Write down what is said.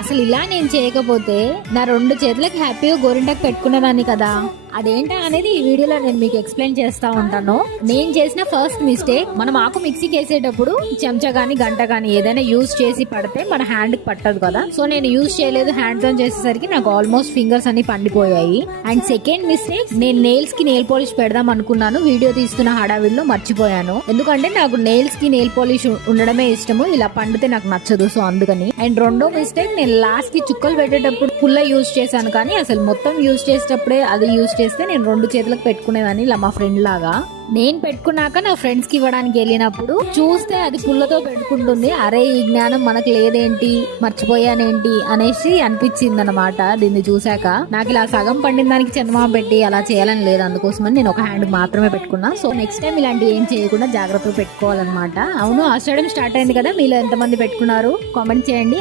అసలు ఇలా నేను చేయకపోతే నా 2 చేతులకి హ్యాపీగా గోరింటాకు పెట్టుకునేదాన్ని కదా. అదేంటా అనేది ఈ వీడియోలో నేను మీకు ఎక్స్ప్లెయిన్ చేస్తా ఉంటాను. నేను చేసిన ఫస్ట్ మిస్టేక్, మనం ఆకు మిక్సీకి వేసేటప్పుడు చెంచా గానీ గంట గానీ ఏదైనా యూజ్ చేసి పడితే మన హ్యాండ్ కి పట్టదు కదా. సో నేను యూజ్ చేయలేదు, హ్యాండ్ తో చేసేసరికి నాకు ఆల్మోస్ట్ ఫింగర్స్ అన్ని పండిపోయాయి. అండ్ సెకండ్ మిస్టేక్, నేను నెయిల్స్ కి నెయిల్ పాలిష్ పెడదాం అనుకున్నాను, వీడియో తీస్తున్న హడావిడిలో మర్చిపోయాను. ఎందుకంటే నాకు నెయిల్స్ కి నెయిల్ పాలిష్ ఉండడమే ఇష్టము, ఇలా పండితే నాకు నచ్చదు. సో అందుకని. అండ్ రెండో మిస్టేక్, నేను లాస్ట్ కి చుక్కలు పెట్టేటప్పుడు పుల్ల యూజ్ చేశాను, కానీ అసలు మొత్తం యూజ్ చేసేటప్పుడే అది యూజ్ చేస్తే నేను 2 చేతులకు పెట్టుకునేదాన్ని ఇలా మా ఫ్రెండ్ లాగా. నేను పెట్టుకున్నాక నా ఫ్రెండ్స్ కి ఇవ్వడానికి వెళ్ళినప్పుడు చూస్తే అది పుల్లతో పెట్టుకుంటుంది. అరే ఈ జ్ఞానం మనకు లేదేంటి, మర్చిపోయానేంటి అనేసి అనిపించింది అనమాట. దీన్ని చూసాక నాకు ఇలా సగం పండిన దానికి చందమామ పెట్టి అలా చేయాలని లేదు, అందుకోసమని నేను ఒక హ్యాండ్ మాత్రమే పెట్టుకున్నా. సో నెక్స్ట్ టైం ఇలాంటి ఏం చేయకుండా జాగ్రత్తగా పెట్టుకోవాలన్నమాట. అవును, ఆషాఢం స్టార్ట్ అయింది కదా, మీలో ఎంతమంది పెట్టుకున్నారు కామెంట్ చేయండి.